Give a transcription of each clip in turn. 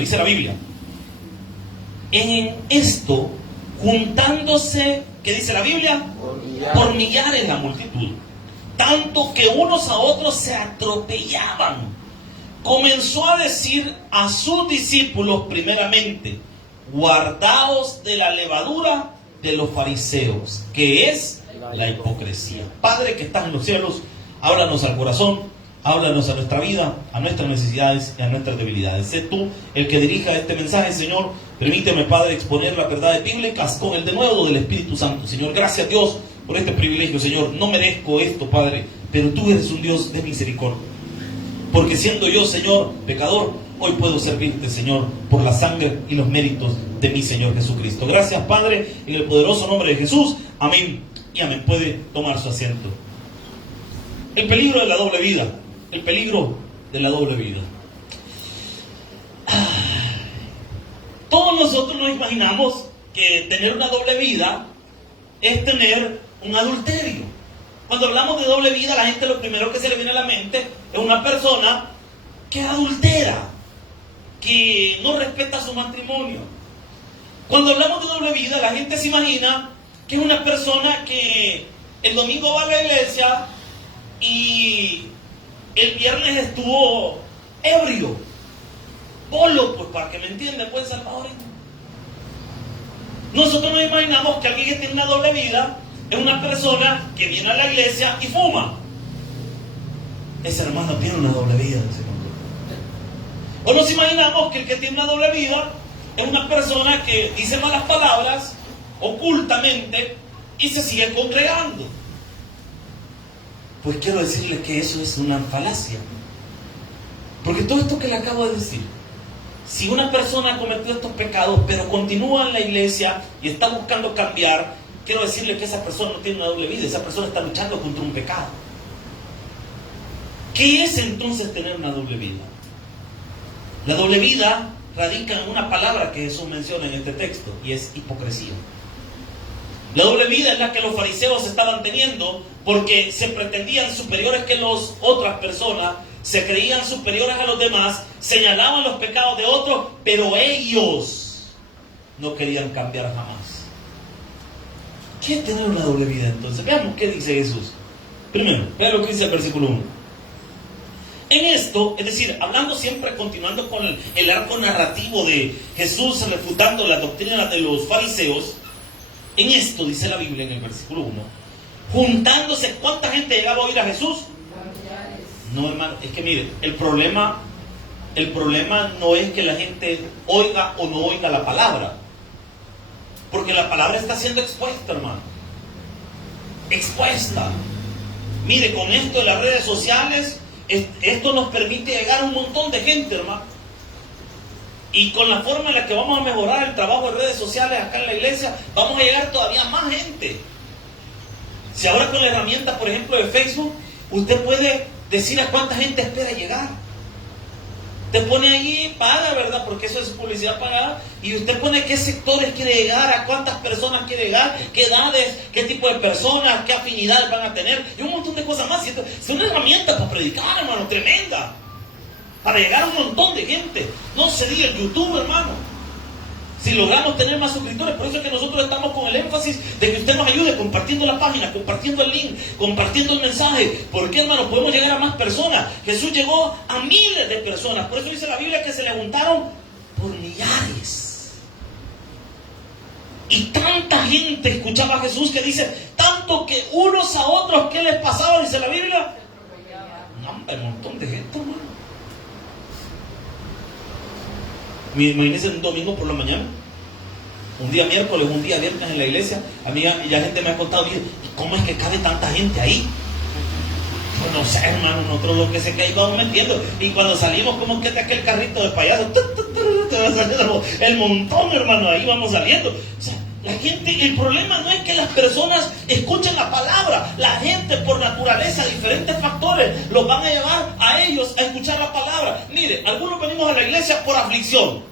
dice la Biblia. En esto, juntándose, ¿qué dice la Biblia? Por millares la multitud, tanto que unos a otros se atropellaban. Comenzó a decir a sus discípulos primeramente: guardaos de la levadura de los fariseos, que es la hipocresía. Padre que estás en los cielos, háblanos al corazón, háblanos a nuestra vida, a nuestras necesidades y a nuestras debilidades. Sé tú el que dirija este mensaje, Señor. Permíteme, Padre, exponer las verdades bíblicas con el denuedo del Espíritu Santo. Señor, gracias, Dios, por este privilegio, Señor. No merezco esto, Padre, pero tú eres un Dios de misericordia. Porque siendo yo, Señor, pecador, hoy puedo servirte, Señor, por la sangre y los méritos de mi Señor Jesucristo. Gracias, Padre, en el poderoso nombre de Jesús. Amén y amén. Puede tomar su asiento. El peligro de la doble vida. El peligro de la doble vida. Todos nosotros nos imaginamos que tener una doble vida es tener un adulterio. Cuando hablamos de doble vida, la gente lo primero que se le viene a la mente es una persona que adultera, que no respeta su matrimonio. Cuando hablamos de doble vida, la gente se imagina que es una persona que el domingo va a la iglesia y el viernes estuvo ebrio, polo, pues para que me entiendan, pues salvadoreño. Nosotros nos imaginamos que alguien que tiene una doble vida es una persona que viene a la iglesia y fuma. Ese hermano tiene una doble vida. O nos imaginamos que el que tiene una doble vida es una persona que dice malas palabras ocultamente y se sigue congregando. Pues quiero decirle que eso es una falacia. Porque todo esto que le acabo de decir, si una persona ha cometido estos pecados pero continúa en la iglesia y está buscando cambiar, quiero decirle que esa persona no tiene una doble vida. Esa persona está luchando contra un pecado. ¿Qué es entonces tener una doble vida? La doble vida radica en una palabra que Jesús menciona en este texto, y es hipocresía. La doble vida es la que los fariseos estaban teniendo porque se pretendían superiores que las otras personas, se creían superiores a los demás, señalaban los pecados de otros, pero ellos no querían cambiar jamás. ¿Qué es tener una doble vida entonces? Veamos qué dice Jesús. Primero, vean lo que dice el versículo 1. En esto, es decir, hablando siempre, continuando con el arco narrativo de Jesús refutando la doctrina de los fariseos, en esto, dice la Biblia en el versículo 1, juntándose, ¿cuánta gente llegaba a oír a Jesús? No, hermano, es que mire, el problema no es que la gente oiga o no oiga la palabra, porque la palabra está siendo expuesta, hermano. Expuesta. Mire, con esto de las redes sociales, esto nos permite llegar a un montón de gente, hermano. Y con la forma en la que vamos a mejorar el trabajo de redes sociales acá en la iglesia, vamos a llegar todavía a más gente. Si ahora con la herramienta, por ejemplo, de Facebook, usted puede decir a cuánta gente espera llegar. Te pone ahí, paga, ¿verdad? Porque eso es publicidad pagada. Y usted pone qué sectores quiere llegar, a cuántas personas quiere llegar, qué edades, qué tipo de personas, qué afinidades van a tener. Y un montón de cosas más. Es una herramienta para predicar, hermano, tremenda. Para llegar a un montón de gente. No se diga el YouTube, hermano. Si logramos tener más suscriptores, por eso es que nosotros estamos con el énfasis de que usted nos ayude compartiendo la página, compartiendo el link, compartiendo el mensaje. ¿Por qué, hermano? Podemos llegar a más personas. Jesús llegó a miles de personas. Por eso dice la Biblia que se le juntaron por millares. Y tanta gente escuchaba a Jesús que dice, tanto que unos a otros, ¿qué les pasaba? Dice la Biblia. No, un montón de gente, hermano. Imagínense un domingo por la mañana, un día miércoles, un día viernes en la iglesia. A mí ya gente me ha contado, ¿cómo es que cabe tanta gente ahí? Pues no sé, hermano, nosotros lo que sé que ahí vamos metiendo. Y cuando salimos, como que está aquel carrito de payaso, te va saliendo el montón, hermano, ahí vamos saliendo. O sea, la gente, el problema no es que las personas escuchen la palabra. La gente, por naturaleza, diferentes factores los van a llevar a ellos a escuchar la palabra. Mire, algunos venimos a la iglesia por aflicción.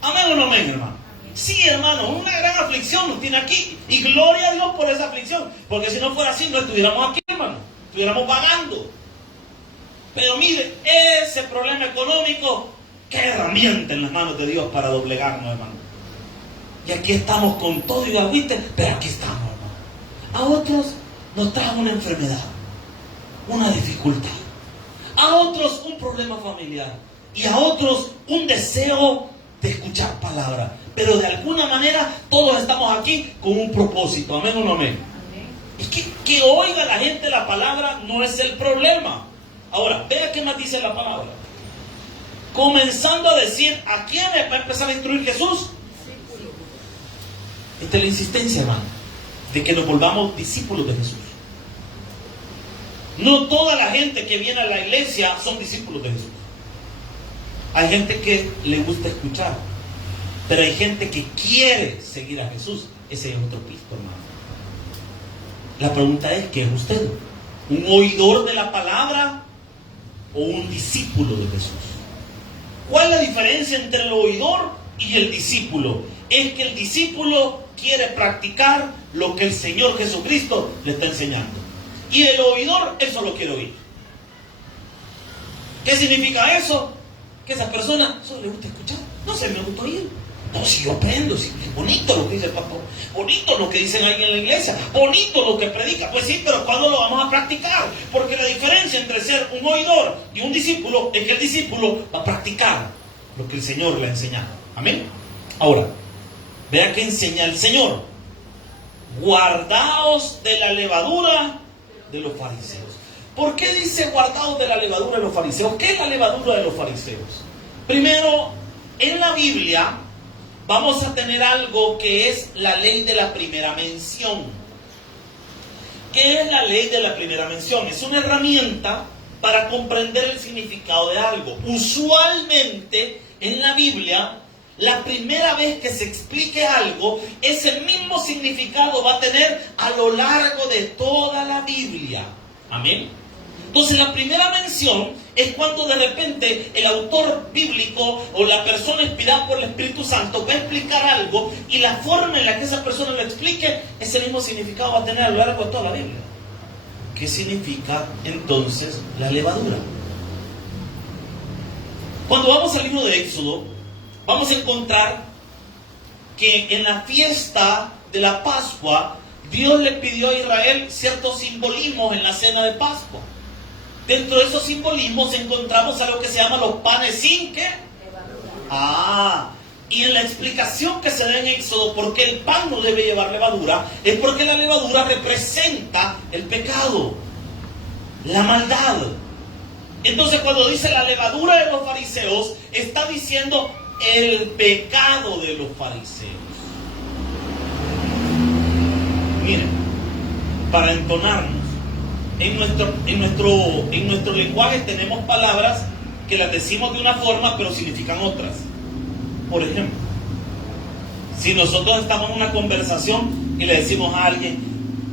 ¿Amén o no amén, hermano? Sí, hermano, una gran aflicción nos tiene aquí. Y gloria a Dios por esa aflicción. Porque si no fuera así, no estuviéramos aquí, hermano. Estuviéramos vagando. Pero mire, ese problema económico, qué herramienta en las manos de Dios para doblegarnos, hermano. Y aquí estamos con todo y agüite, pero aquí estamos, hermano. A otros nos trae una enfermedad, una dificultad. A otros un problema familiar. Y a otros un deseo de escuchar palabra. Pero de alguna manera todos estamos aquí con un propósito. ¿Amén o no amén? Es que oiga la gente la palabra no es el problema. Ahora, vea qué más dice la palabra. Comenzando a decir a quiénes va a empezar a instruir Jesús. Esta es la insistencia, hermano, de que nos volvamos discípulos de Jesús. No toda la gente que viene a la iglesia son discípulos de Jesús. Hay gente que le gusta escuchar, pero hay gente que quiere seguir a Jesús. Ese es otro Cristo, hermano. La pregunta es, ¿qué es usted? ¿Un oidor de la palabra o un discípulo de Jesús? ¿Cuál es la diferencia entre el oidor y el discípulo? Es que el discípulo quiere practicar lo que el Señor Jesucristo le está enseñando. Y el oidor, él solo quiere oír. ¿Qué significa eso? Que esa persona solo le gusta escuchar. No sé, me gusta oír. No, si yo aprendo, si es bonito lo que dice el pastor, bonito lo que dicen ahí en la iglesia, bonito lo que predica. Pues sí, pero ¿cuándo lo vamos a practicar? Porque la diferencia entre ser un oidor y un discípulo es que el discípulo va a practicar lo que el Señor le ha enseñado. Amén. Ahora, vea que enseña el Señor. Guardaos de la levadura de los fariseos. ¿Por qué dice guardaos de la levadura de los fariseos? ¿Qué es la levadura de los fariseos? Primero, en la Biblia vamos a tener algo que es la ley de la primera mención. ¿Qué es la ley de la primera mención? Es una herramienta para comprender el significado de algo. Usualmente en la Biblia, la primera vez que se explique algo, ese mismo significado va a tener a lo largo de toda la Biblia. Amén. Entonces la primera mención es cuando de repente el autor bíblico o la persona inspirada por el Espíritu Santo va a explicar algo y la forma en la que esa persona lo explique, ese mismo significado va a tener a lo largo de toda la Biblia. ¿Qué significa entonces la levadura? Cuando vamos al libro de Éxodo, vamos a encontrar que en la fiesta de la Pascua, Dios le pidió a Israel ciertos simbolismos en la cena de Pascua. Dentro de esos simbolismos encontramos algo que se llama los panes sin ¿qué? Y en la explicación que se da en Éxodo, por qué el pan no debe llevar levadura, es porque la levadura representa el pecado, la maldad. Entonces cuando dice la levadura de los fariseos, está diciendo el pecado de los fariseos. Miren, para entonarnos, en nuestro lenguaje tenemos palabras que las decimos de una forma pero significan otras. Por ejemplo, si nosotros estamos en una conversación y le decimos a alguien,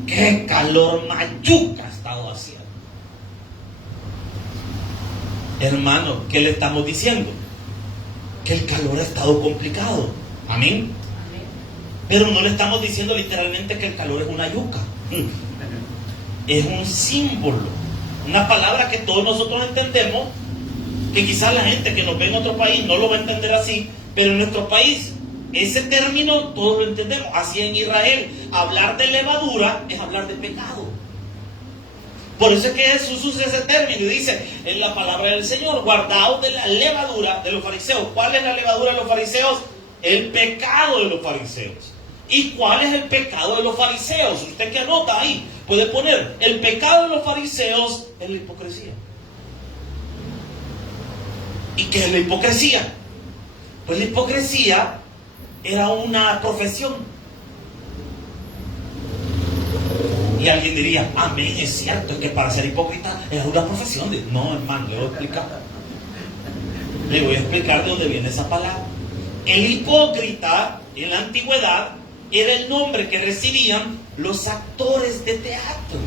qué calor mayuca ha estado haciendo, hermano, ¿qué le estamos diciendo? Que el calor ha estado complicado. Amén. Pero no le estamos diciendo literalmente que el calor es una yuca. Es un símbolo, una palabra que todos nosotros entendemos, que quizás la gente que nos ve en otro país no lo va a entender así, pero en nuestro país ese término todos lo entendemos. Así en Israel, hablar de levadura es hablar de pecado. Por eso es que Jesús usa ese término y dice en la palabra del Señor, guardaos de la levadura de los fariseos. ¿Cuál es la levadura de los fariseos? El pecado de los fariseos. ¿Y cuál es el pecado de los fariseos? Usted que anota ahí, puede poner, el pecado de los fariseos es la hipocresía. ¿Y qué es la hipocresía? Pues la hipocresía era una profesión. Y alguien diría, amén, es cierto, es que para ser hipócrita es una profesión. No, hermano, le voy a explicar. Le voy a explicar de dónde viene esa palabra. El hipócrita en la antigüedad era el nombre que recibían los actores de teatro.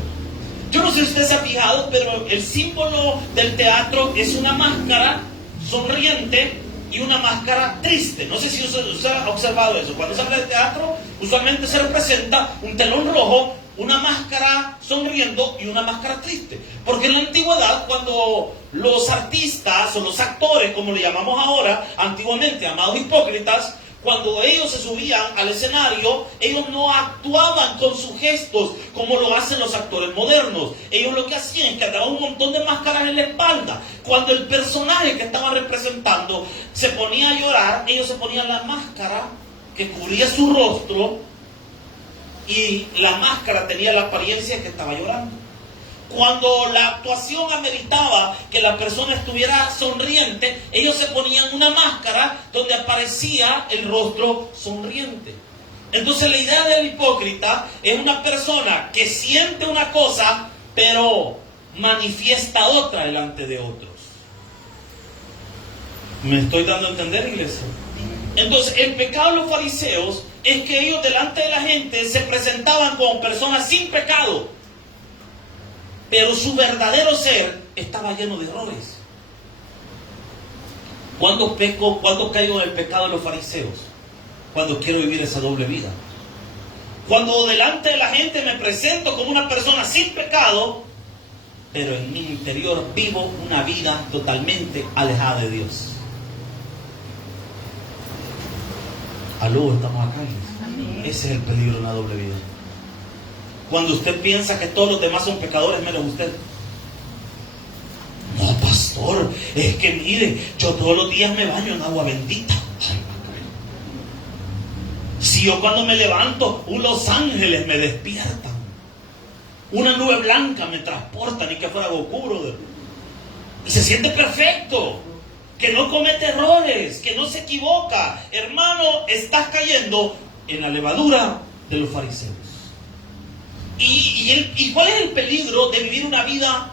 Yo no sé si usted se ha fijado, pero el símbolo del teatro es una máscara sonriente y una máscara triste. No sé si usted ha observado eso. Cuando se habla de teatro, usualmente se representa un telón rojo una máscara sonriendo y una máscara triste. Porque en la antigüedad, cuando los artistas o los actores, como le llamamos ahora, antiguamente llamados hipócritas, cuando ellos se subían al escenario, ellos no actuaban con sus gestos como lo hacen los actores modernos. Ellos lo que hacían es que andaban un montón de máscaras en la espalda. Cuando el personaje que estaban representando se ponía a llorar, ellos se ponían la máscara que cubría su rostro, y la máscara tenía la apariencia de que estaba llorando. Cuando la actuación ameritaba que la persona estuviera sonriente, ellos se ponían una máscara donde aparecía el rostro sonriente. Entonces la idea del hipócrita es una persona que siente una cosa, pero manifiesta otra delante de otros. ¿Me estoy dando a entender, iglesia? Entonces el pecado de los fariseos es que ellos delante de la gente se presentaban como personas sin pecado, pero su verdadero ser estaba lleno de errores. ¿Cuándo peco? ¿Cuándo caigo en el pecado de los fariseos? Cuando quiero vivir esa doble vida. Cuando delante de la gente me presento como una persona sin pecado, pero en mi interior vivo una vida totalmente alejada de Dios. Aló, estamos acá. Ese es el peligro de una doble vida. Cuando usted piensa que todos los demás son pecadores menos usted. No, pastor, es que mire, yo todos los días me baño en agua bendita. Si yo cuando me levanto, los ángeles me despiertan, una nube blanca me transporta, ni que fuera Goku, brother. Y se siente perfecto, que no comete errores, que no se equivoca. Hermano, estás cayendo en la levadura de los fariseos. ¿Y cuál es el peligro de vivir una vida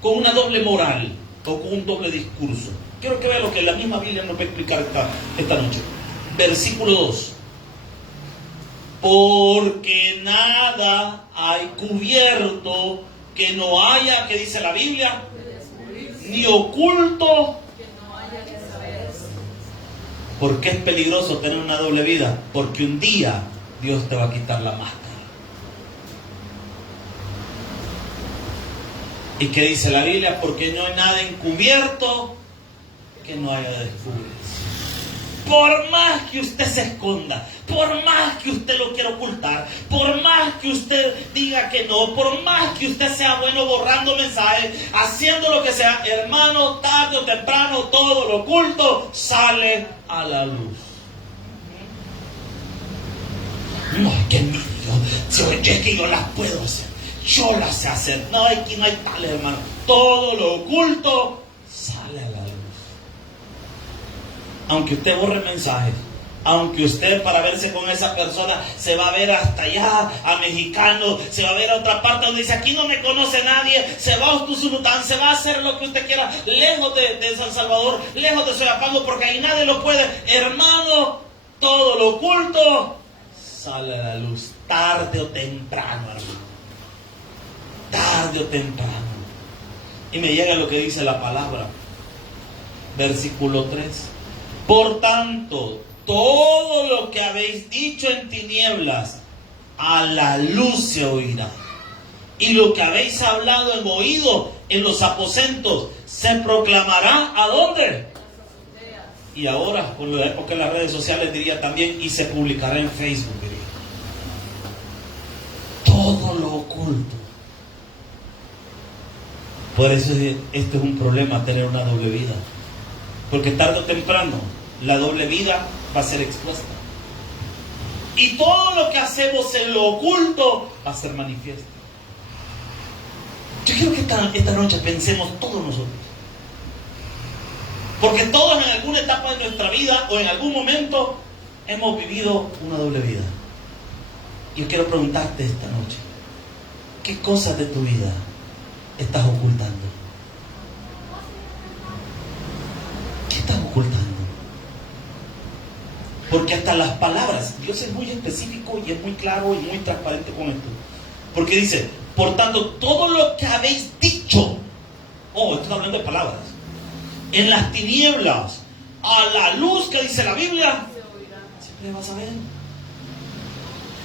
con una doble moral o con un doble discurso? Quiero que vean lo que la misma Biblia nos va a explicar esta noche. Versículo 2. Porque nada hay cubierto que no haya, que dice la Biblia, ni oculto. ¿Por qué es peligroso tener una doble vida? Porque un día Dios te va a quitar la máscara. ¿Y qué dice la Biblia? Porque no hay nada encubierto que no haya de descubrirse. Por más que usted se esconda, por más que usted lo quiera ocultar, por más que usted diga que no, por más que usted sea bueno borrando mensajes, haciendo lo que sea, hermano, tarde o temprano todo lo oculto sale a la luz. No, es que es que yo las puedo hacer, yo las sé hacer. No, aquí no hay tal, hermano. Todo lo oculto sale a la luz. Aunque usted borre mensajes, aunque usted para verse con esa persona se va a ver hasta allá, a Mexicano, se va a ver a otra parte donde dice aquí no me conoce nadie, se va a Ustusulután, se va a hacer lo que usted quiera, lejos de San Salvador, lejos de Soyapango, porque ahí nadie lo puede. Hermano, todo lo oculto sale a la luz, tarde o temprano, hermano. Tarde o temprano. Y me llega lo que dice la palabra, versículo 3. Por tanto, todo lo que habéis dicho en tinieblas, a la luz se oirá. Y lo que habéis hablado en oído en los aposentos, se proclamará ¿a dónde? Y ahora, con la época de las redes sociales, diría también, y se publicará en Facebook, diría. Todo lo oculto. Por eso este es un problema, tener una doble vida. Porque tarde o temprano, la doble vida va a ser expuesta. Y todo lo que hacemos en lo oculto va a ser manifiesto. Yo quiero que esta noche pensemos todos nosotros. Porque todos en alguna etapa de nuestra vida o en algún momento hemos vivido una doble vida. Yo quiero preguntarte esta noche, ¿qué cosas de tu vida estás ocultando? ¿Qué estás ocultando? Porque hasta las palabras, Dios es muy específico y es muy claro y muy transparente con esto. Porque dice, por tanto, todo lo que habéis dicho, estoy hablando de palabras, en las tinieblas, a la luz que dice la Biblia, siempre vas a ver.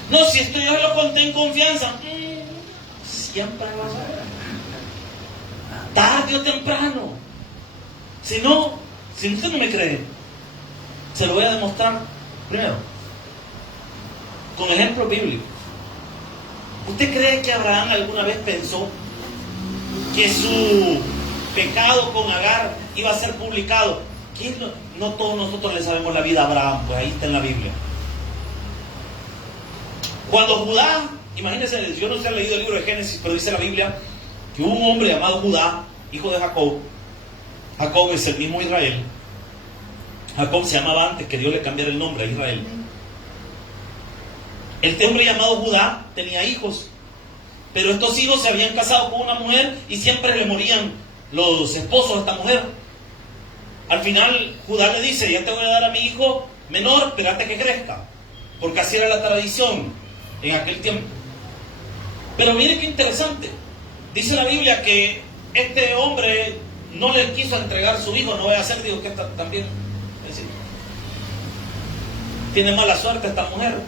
No, si esto yo lo conté en confianza. Siempre vas a ver. Tarde o temprano. Si usted no me cree, se lo voy a demostrar primero con ejemplos bíblicos. ¿Usted cree que Abraham alguna vez pensó que su pecado con Agar iba a ser publicado? No todos nosotros le sabemos la vida a Abraham, pues ahí está en la Biblia. Cuando Judá, imagínense, yo no sé si han leído el libro de Génesis, pero dice la Biblia que hubo un hombre llamado Judá, hijo de Jacob. Jacob es el mismo Israel. Jacob se llamaba antes que Dios le cambiara el nombre a Israel. Este hombre llamado Judá tenía hijos, pero estos hijos se habían casado con una mujer y siempre le morían los esposos a esta mujer. Al final Judá le dice: ya te voy a dar a mi hijo menor, espérate que crezca, porque así era la tradición en aquel tiempo. Pero mire qué interesante, dice la Biblia que este hombre no le quiso entregar su hijo. No voy a hacer, digo que esta también tiene mala suerte esta mujer,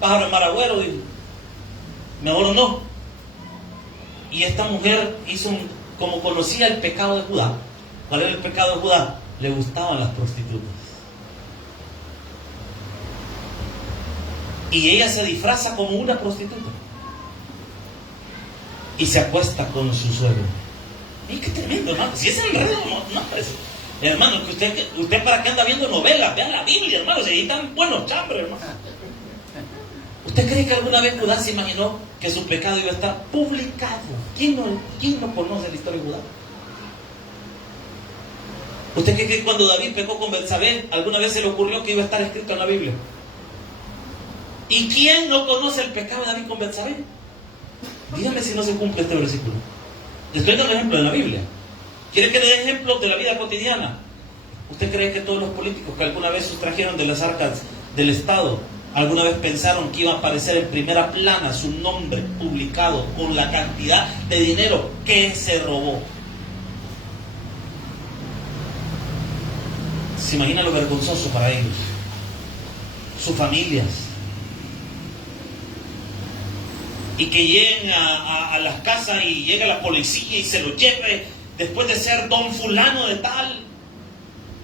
pájaro en maragüero, digo, mejor no. Y esta mujer hizo como conocía el pecado de Judá. ¿Cuál era el pecado de Judá? Le gustaban las prostitutas. Y ella se disfraza como una prostituta y se acuesta con su suegro. Y qué tremendo, hermano. Si es enredo, no, pues, hermano, que usted para qué anda viendo novelas, vean la Biblia, hermano. Si ahí están buenos chambres, hermano. ¿Usted cree que alguna vez Judá se imaginó que su pecado iba a estar publicado? ¿Quién no conoce la historia de Judá? ¿Usted cree que cuando David pecó con Betsabé, alguna vez se le ocurrió que iba a estar escrito en la Biblia? ¿Y quién no conoce el pecado de David con Betsabé? Dígame si no se cumple este versículo. Le estoy dando ejemplo de la Biblia. ¿Quiere que le dé ejemplos de la vida cotidiana? ¿Usted cree que todos los políticos que alguna vez sustrajeron de las arcas del Estado, alguna vez pensaron que iba a aparecer en primera plana su nombre publicado con la cantidad de dinero que se robó? ¿Se imagina lo vergonzoso para ellos? Sus familias. Y que lleguen a las casas y llegue la policía y se lo lleve después de ser don fulano de tal,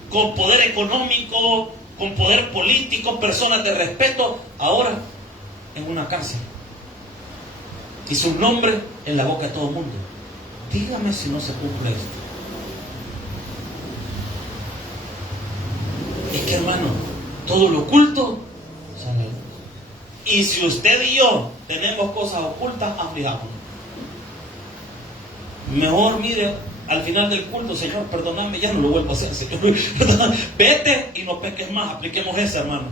con poder económico, con poder político, personas de respeto, ahora en una cárcel. Y su nombre en la boca de todo el mundo. Dígame si no se cumple esto. Es que, hermano, todo lo oculto sale a luz. Y si usted y yo tenemos cosas ocultas, aflijámonos. Mejor, mire, al final del culto: Señor, perdóname, ya no lo vuelvo a hacer, Señor. Vete y no peques más. Apliquemos eso, hermano.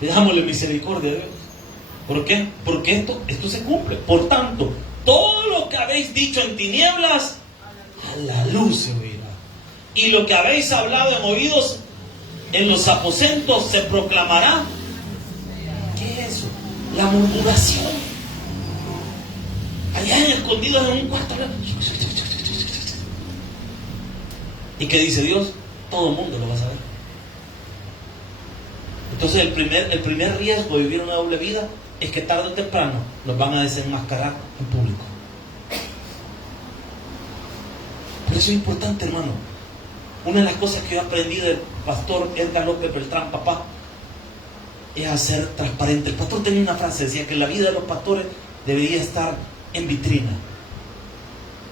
Pidámosle misericordia a Dios. ¿Por qué? Porque esto se cumple. Por tanto, todo lo que habéis dicho en tinieblas, a la luz se oirá. Y lo que habéis hablado en oídos, en los aposentos se proclamará. ¿Qué es eso? La murmuración. Allá escondidos en un cuarto. ¿Y qué dice Dios? Todo el mundo lo va a saber. Entonces el primer riesgo de vivir una doble vida es que tarde o temprano nos van a desenmascarar en público. Por eso es importante, hermano. Una de las cosas que yo aprendí del pastor Edgar López Beltrán, papá, es hacer transparente. El pastor tenía una frase, decía que la vida de los pastores debería estar en vitrina.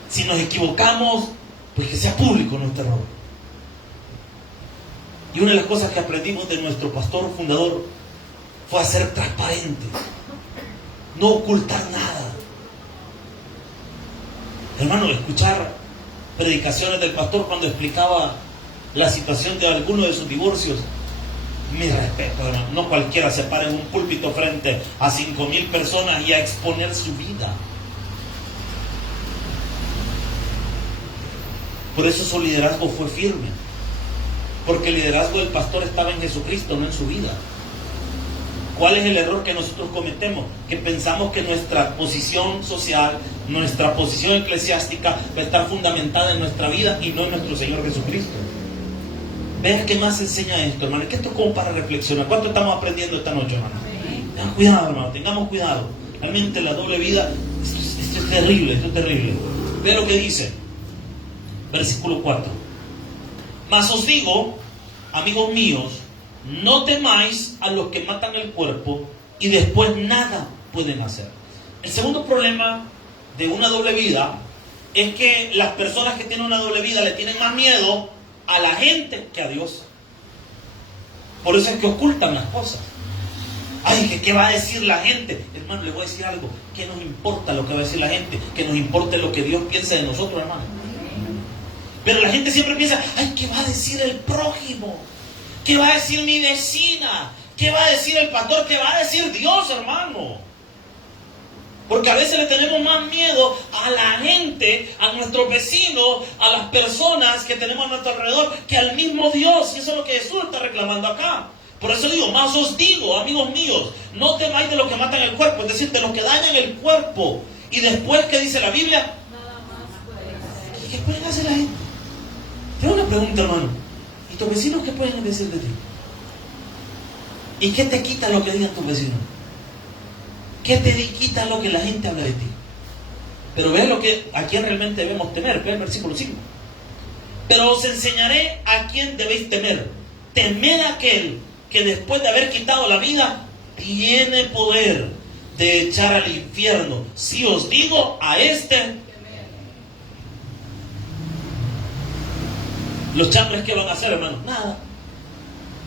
Si nos equivocamos, pues que sea público nuestro error. Y una de las cosas que aprendimos de nuestro pastor fundador fue a ser transparente, no ocultar nada. Hermano, escuchar predicaciones del pastor cuando explicaba la situación de alguno de sus divorcios, mi respeto, hermano. No cualquiera se para en un púlpito frente a 5,000 personas y a exponer su vida. Por eso su liderazgo fue firme, porque el liderazgo del pastor estaba en Jesucristo, no en su vida. ¿Cuál es el error que nosotros cometemos? Que pensamos que nuestra posición social, nuestra posición eclesiástica va a estar fundamentada en nuestra vida y no en nuestro Señor Jesucristo. Vean qué más enseña esto, hermano. Que esto es como para reflexionar. ¿Cuánto estamos aprendiendo esta noche, hermano? Tengan cuidado, hermano, tengamos cuidado. Realmente la doble vida, esto es terrible, esto es terrible. Ve lo que dice, versículo 4. Mas os digo, amigos míos, no temáis a los que matan el cuerpo y después nada pueden hacer. El segundo problema de una doble vida es que las personas que tienen una doble vida le tienen más miedo a la gente que a Dios. Por eso es que ocultan las cosas. Ay, ¿qué va a decir la gente? Hermano, le voy a decir algo. ¿Qué nos importa lo que va a decir la gente? Que nos importe lo que Dios piensa de nosotros, hermano. Pero la gente siempre piensa, ay, ¿qué va a decir el prójimo? ¿Qué va a decir mi vecina? ¿Qué va a decir el pastor? ¿Qué va a decir Dios, hermano? Porque a veces le tenemos más miedo a la gente, a nuestros vecinos, a las personas que tenemos a nuestro alrededor, que al mismo Dios. Y eso es lo que Jesús está reclamando acá. Por eso digo, más os digo, amigos míos, no temáis de los que matan el cuerpo, es decir, de los que dañan el cuerpo. Y después, ¿qué dice la Biblia? Nada más pueden hacer. ¿Qué pueden hacer la gente? Tengo una pregunta, hermano. ¿Y tus vecinos qué pueden decir de ti? ¿Y qué te quita lo que digan tus vecinos? ¿Qué te quita lo que la gente habla de ti? Pero ve lo que a quién realmente debemos temer. Ve el versículo 5. Pero os enseñaré a quién debéis temer. Temed a aquel que después de haber quitado la vida tiene poder de echar al infierno. Si os digo a este, los chambres, ¿qué van a hacer, hermano? Nada.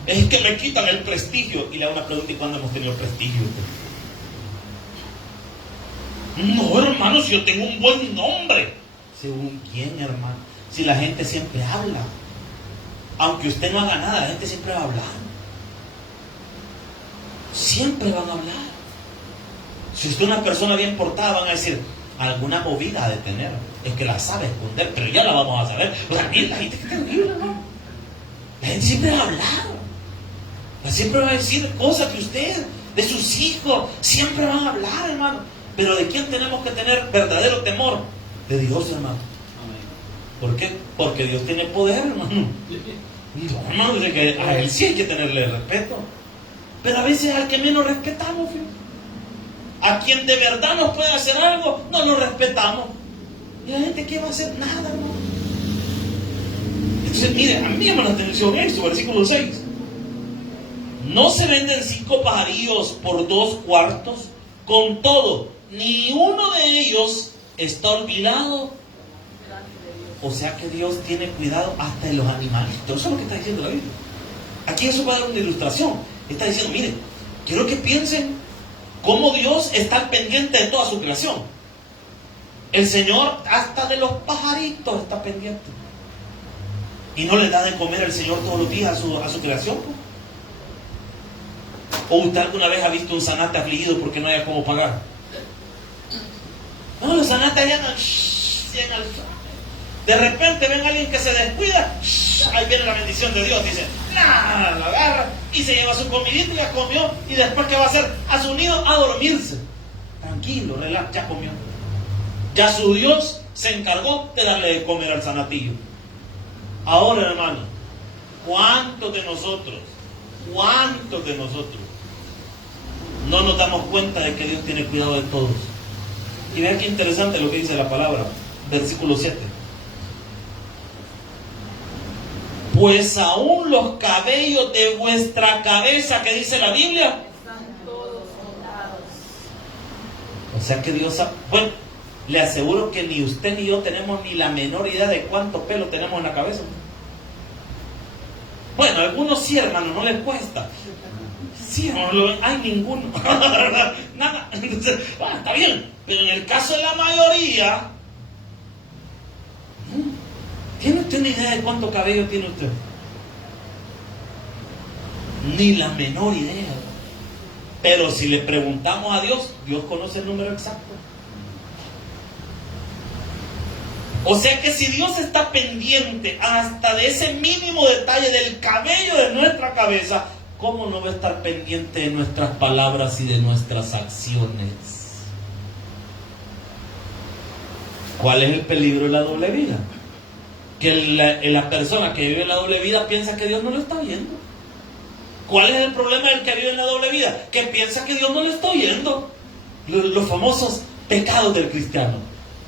Es que me quitan el prestigio. Y le hago una pregunta: ¿y cuándo hemos tenido prestigio? No, hermano, si yo tengo un buen nombre. ¿Según quién, hermano? Si la gente siempre habla. Aunque usted no haga nada, la gente siempre va a hablar. Siempre van a hablar. Si usted es una persona bien portada, van a decir, alguna movida ha de tener. Es que la sabe esconder, pero ya la vamos a saber. O sea, la gente es terrible, hermano. La gente siempre va a hablar. Siempre va a decir cosas de usted, de sus hijos. Siempre van a hablar, hermano. Pero ¿de quién tenemos que tener verdadero temor? De Dios, hermano. ¿Por qué? Porque Dios tiene poder, hermano. No, hermano, dice que a Él sí hay que tenerle respeto. Pero a veces al que menos respetamos, fíjate. A quien de verdad nos puede hacer algo, no lo respetamos. ¿Y la gente qué va a hacer? Nada, hermano. Entonces, mire, a mí me llama la atención esto, versículo 6. ¿No se venden 5 pajarillos por 2 cuartos? Con todo, ni uno de ellos está olvidado. O sea que Dios tiene cuidado hasta de los animalitos. Eso es lo que está diciendo la Biblia. Aquí eso va a dar una ilustración. Está diciendo, miren, quiero que piensen cómo Dios está al pendiente de toda su creación. El Señor hasta de los pajaritos está pendiente. Y no le da de comer el Señor todos los días a su creación. ¿O usted alguna vez ha visto un zanate afligido porque no haya cómo pagar? No, los zanates ya no. De repente ven a alguien que se descuida, ahí viene la bendición de Dios. Dice, la agarra y se lleva su comidita y la comió. Y después, ¿qué va a hacer? A su nido a dormirse. Tranquilo, relax, ya comió. Ya su Dios se encargó de darle de comer al zanatillo. Ahora, hermano, ¿cuántos de nosotros no nos damos cuenta de que Dios tiene cuidado de todos? Y vean qué interesante lo que dice la palabra, versículo 7. Pues aún los cabellos de vuestra cabeza, que dice la Biblia, Están todos contados. o sea que Dios sabe. Bueno, le aseguro que ni usted ni yo tenemos ni la menor idea de cuánto pelo tenemos en la cabeza. Bueno, algunos sí, hermano, no les cuesta. Sí, no lo ven. Hay ninguno. Nada. Entonces, está bien. Pero en el caso de la mayoría, ¿tiene usted una idea de cuánto cabello tiene usted? Ni la menor idea. Pero si le preguntamos a Dios, Dios conoce el número exacto. O sea que si Dios está pendiente hasta de ese mínimo detalle del cabello de nuestra cabeza, ¿cómo no va a estar pendiente de nuestras palabras y de nuestras acciones? ¿Cuál es el peligro de la doble vida? Que la persona que vive la doble vida piensa que Dios no lo está viendo. ¿Cuál es el problema del que vive en la doble vida? Que piensa que Dios no le está oyendo. Los famosos pecados del cristiano.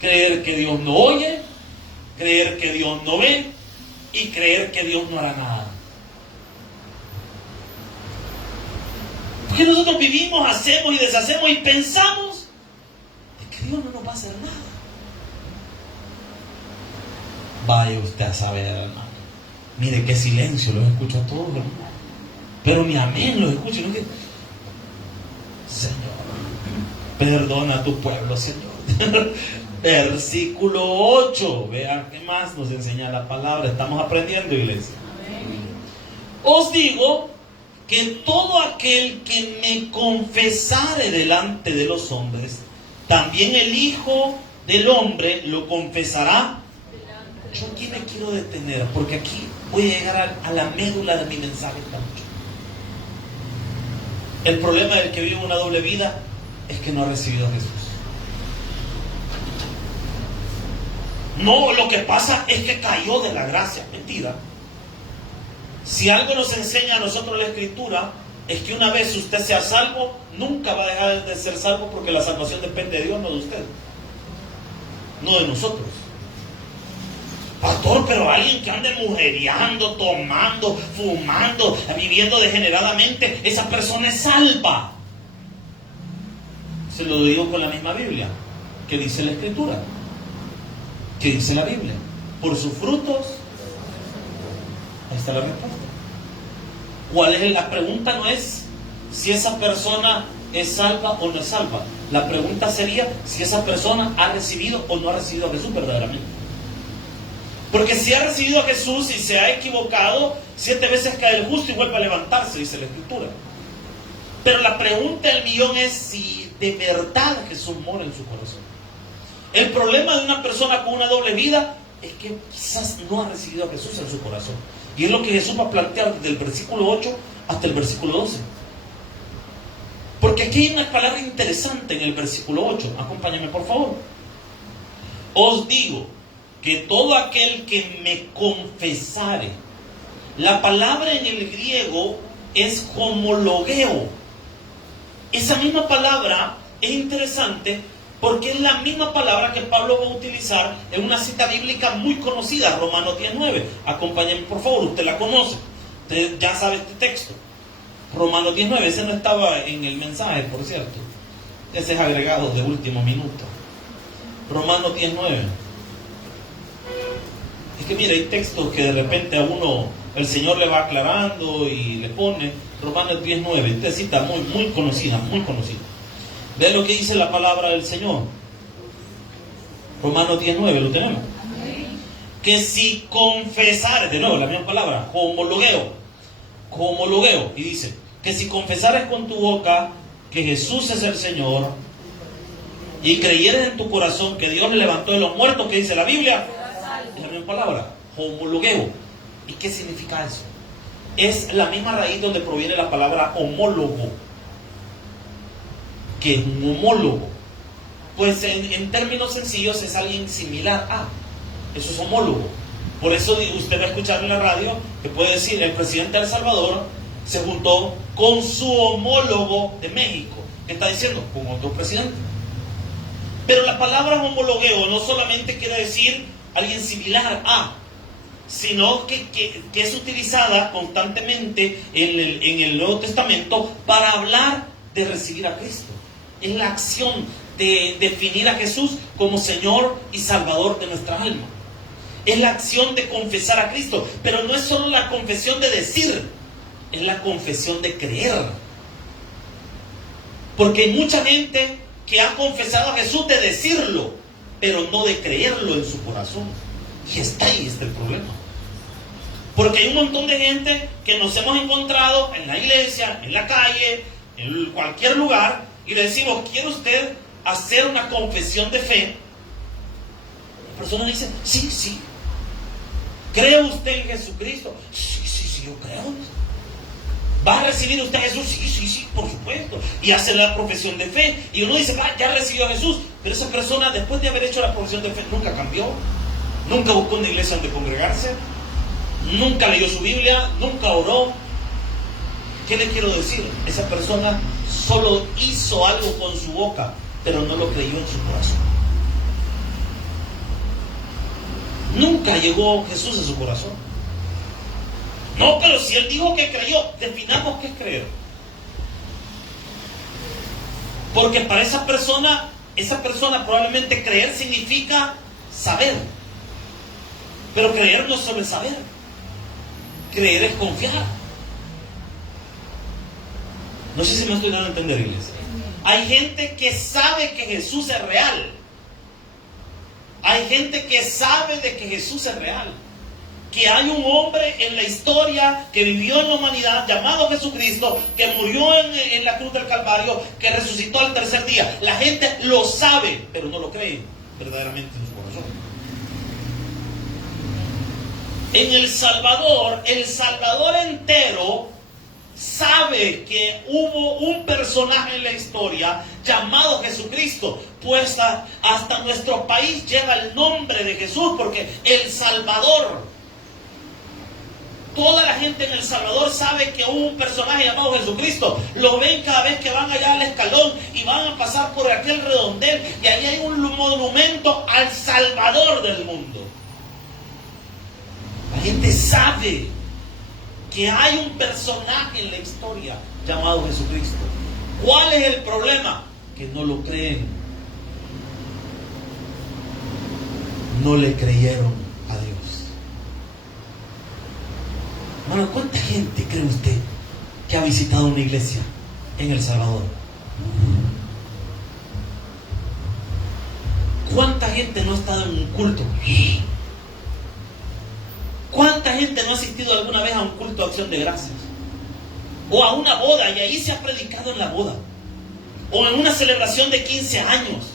Creer que Dios no oye, creer que Dios no ve y creer que Dios no hará nada. Porque nosotros vivimos, hacemos y deshacemos y pensamos de que Dios no nos va a hacer nada. Vaya usted a saber, hermano. Mire qué silencio, los escucho a todos, hermano. Pero ni amén los escucho. ¿No? Señor, perdona a tu pueblo, Señor. Versículo 8. Vean qué más nos enseña la palabra. Estamos aprendiendo, iglesia. Amén. Os digo que todo aquel que me confesare delante de los hombres, también el Hijo del Hombre lo confesará. Yo aquí me quiero detener, porque aquí voy a llegar a la médula de mi mensaje esta noche. El problema del que vive una doble vida es que no ha recibido a Jesús. No, lo que pasa es que cayó de la gracia. Mentira. Si algo nos enseña a nosotros la Escritura, es que una vez usted sea salvo, nunca va a dejar de ser salvo, porque la salvación depende de Dios, no de usted, no de nosotros. Pastor, pero alguien que ande mujeriando, tomando, fumando, viviendo degeneradamente, esa persona es salva. Se lo digo con la misma Biblia. ¿Qué dice la Escritura? ¿Qué dice la Biblia? Por sus frutos. Ahí está la respuesta. ¿Cuál es la pregunta? No es si esa persona es salva o no es salva. La pregunta sería si esa persona ha recibido o no ha recibido a Jesús verdaderamente. Porque si ha recibido a Jesús y se ha equivocado, 7 veces cae el justo y vuelve a levantarse, dice la Escritura. Pero la pregunta del millón es si de verdad Jesús mora en su corazón. El problema de una persona con una doble vida es que quizás no ha recibido a Jesús en su corazón. Y es lo que Jesús va a plantear desde el versículo 8 hasta el versículo 12. Porque aquí hay una palabra interesante en el versículo 8. Acompáñame, por favor. Os digo que todo aquel que me confesare. La palabra en el griego es homologeo. Esa misma palabra es interesante porque es la misma palabra que Pablo va a utilizar en una cita bíblica muy conocida, Romanos 19. Acompáñenme, por favor, usted la conoce. Usted ya sabe este texto. Romanos 19, ese no estaba en el mensaje, por cierto. Ese es agregado de último minuto. Romanos 19. Es que mira, hay textos que de repente a uno el Señor le va aclarando y le pone. Romanos 19, esta cita muy conocida, muy conocida. Ve lo que dice la palabra del Señor. Romanos 19, ¿lo tenemos? Que si confesares, de nuevo la misma palabra, homologueo, y dice, que si confesares con tu boca que Jesús es el Señor y creyeres en tu corazón que Dios le levantó de los muertos, que dice la Biblia, es la misma palabra, homologueo. ¿Y qué significa eso? Es la misma raíz donde proviene la palabra homólogo. ¿Qué es un homólogo? Pues en términos sencillos es alguien similar a. Eso es homólogo. Por eso usted va a escuchar en la radio que puede decir el presidente de El Salvador se juntó con su homólogo de México. ¿Qué está diciendo? Con otro presidente. Pero la palabra homologueo no solamente quiere decir alguien similar a, sino que es utilizada constantemente en el Nuevo Testamento para hablar de recibir a Cristo. Es la acción de definir a Jesús como Señor y Salvador de nuestra alma. Es la acción de confesar a Cristo. Pero no es solo la confesión de decir, es la confesión de creer. Porque hay mucha gente que ha confesado a Jesús de decirlo, pero no de creerlo en su corazón. Y está ahí el problema. Porque hay un montón de gente que nos hemos encontrado en la iglesia, en la calle, en cualquier lugar, y le decimos, ¿quiere usted hacer una confesión de fe? La persona dice, sí. ¿Cree usted en Jesucristo? Sí, yo creo. ¿Va a recibir usted a Jesús? Sí, por supuesto. Y hace la profesión de fe. Y uno dice, ya recibió a Jesús. Pero esa persona, después de haber hecho la profesión de fe, nunca cambió. Nunca buscó una iglesia donde congregarse. Nunca leyó su Biblia. Nunca oró. ¿Qué le quiero decir? Esa persona solo hizo algo con su boca, pero no lo creyó en su corazón. Nunca llegó Jesús a su corazón. No, pero si él dijo que creyó, definamos qué es creer. Porque para esa persona probablemente creer significa saber. Pero creer no es solo saber. Creer es confiar. No sé si me estoy dando a entender, iglesia. Hay gente que sabe que Jesús es real. Hay gente que sabe de que Jesús es real. Que hay un hombre en la historia que vivió en la humanidad llamado Jesucristo, que murió en la cruz del Calvario, que resucitó al tercer día. La gente lo sabe, pero no lo cree verdaderamente en su corazón. En El Salvador entero sabe que hubo un personaje en la historia llamado Jesucristo. Pues hasta nuestro país lleva el nombre de Jesús, porque El Salvador, toda la gente en El Salvador sabe que hubo un personaje llamado Jesucristo. Lo ven cada vez que van allá al escalón y van a pasar por aquel redondel, y ahí hay un monumento al Salvador del mundo. La gente sabe que hay un personaje en la historia llamado Jesucristo. ¿Cuál es el problema? Que no lo creen. No le creyeron a Dios. Hermano, ¿cuánta gente cree usted que ha visitado una iglesia en El Salvador? ¿Cuánta gente no ha estado en un culto? ¿Cuánta gente no ha asistido alguna vez a un culto de acción de gracias? O a una boda y ahí se ha predicado en la boda. O en una celebración de 15 años.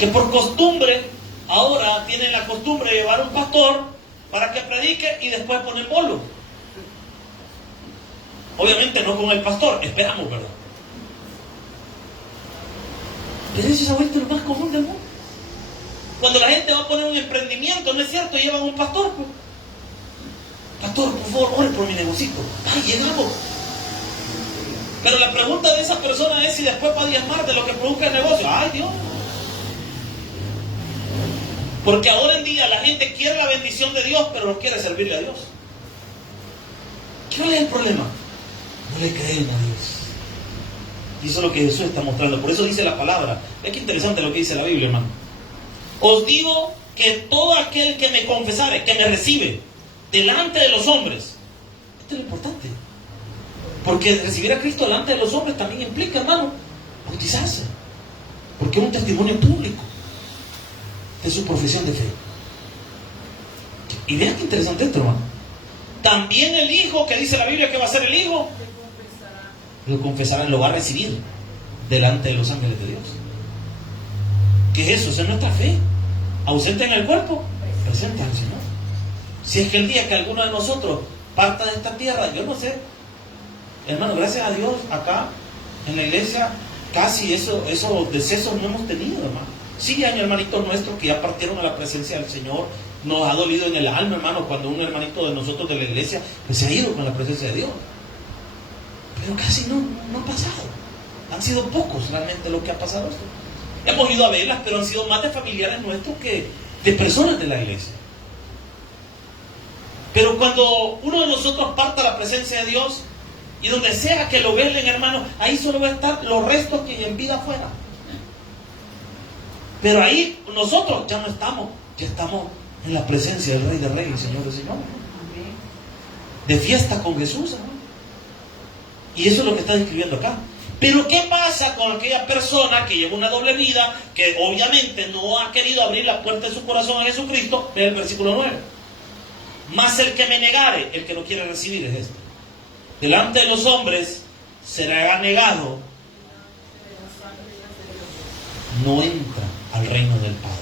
Que por costumbre, ahora tienen la costumbre de llevar un pastor para que predique y después ponen bolo. Obviamente no con el pastor, esperamos, ¿verdad? Pero eso se ha vuelto lo más común del mundo. Cuando la gente va a poner un emprendimiento, ¿no es cierto? Llevan un pastor, pues. Pastor, por favor, ore por mi negocito. Ay, llegamos. Pero la pregunta de esa persona es si después va a diezmar de lo que produzca el negocio. Ay, Dios. Porque ahora en día la gente quiere la bendición de Dios, pero no quiere servirle a Dios. ¿Cuál es el problema? No le creen a Dios. Y eso es lo que Jesús está mostrando. Por eso dice la palabra. Es que interesante lo que dice la Biblia, hermano. Os digo que todo aquel que me confesare, que me recibe delante de los hombres. Esto es lo importante. Porque recibir a Cristo delante de los hombres también implica, hermano, bautizarse. Porque es un testimonio público de su profesión de fe. Y vean qué interesante esto, hermano. También el Hijo, que dice la Biblia que va a ser el Hijo, lo confesará, lo va a recibir delante de los ángeles de Dios. ¿Qué es eso? Esa es nuestra fe. Ausente en el cuerpo, presente al Señor. Si es que el día que alguno de nosotros parta de esta tierra, yo no sé, hermano, gracias a Dios, acá en la iglesia, casi esos decesos no hemos tenido, hermano. Sí, hay hermanitos nuestros que ya partieron a la presencia del Señor. Nos ha dolido en el alma, hermano, cuando un hermanito de nosotros de la iglesia pues, se ha ido con la presencia de Dios. Pero casi no ha pasado. Han sido pocos realmente lo que ha pasado esto. Hemos ido a verlas, pero han sido más de familiares nuestros que de personas de la iglesia. Pero cuando uno de nosotros parta a la presencia de Dios, y donde sea que lo velen, hermano, ahí solo va a estar los restos que en vida fuera. Pero ahí nosotros ya no estamos, ya estamos en la presencia del Rey de Reyes, Señor de Señor. De fiesta con Jesús, hermano. Y eso es lo que está describiendo acá. Pero ¿qué pasa con aquella persona que lleva una doble vida, que obviamente no ha querido abrir la puerta de su corazón a Jesucristo? Ve el versículo 9. Mas el que me negare, el que no quiere recibir es este. Delante de los hombres será negado. No entra al reino del Padre.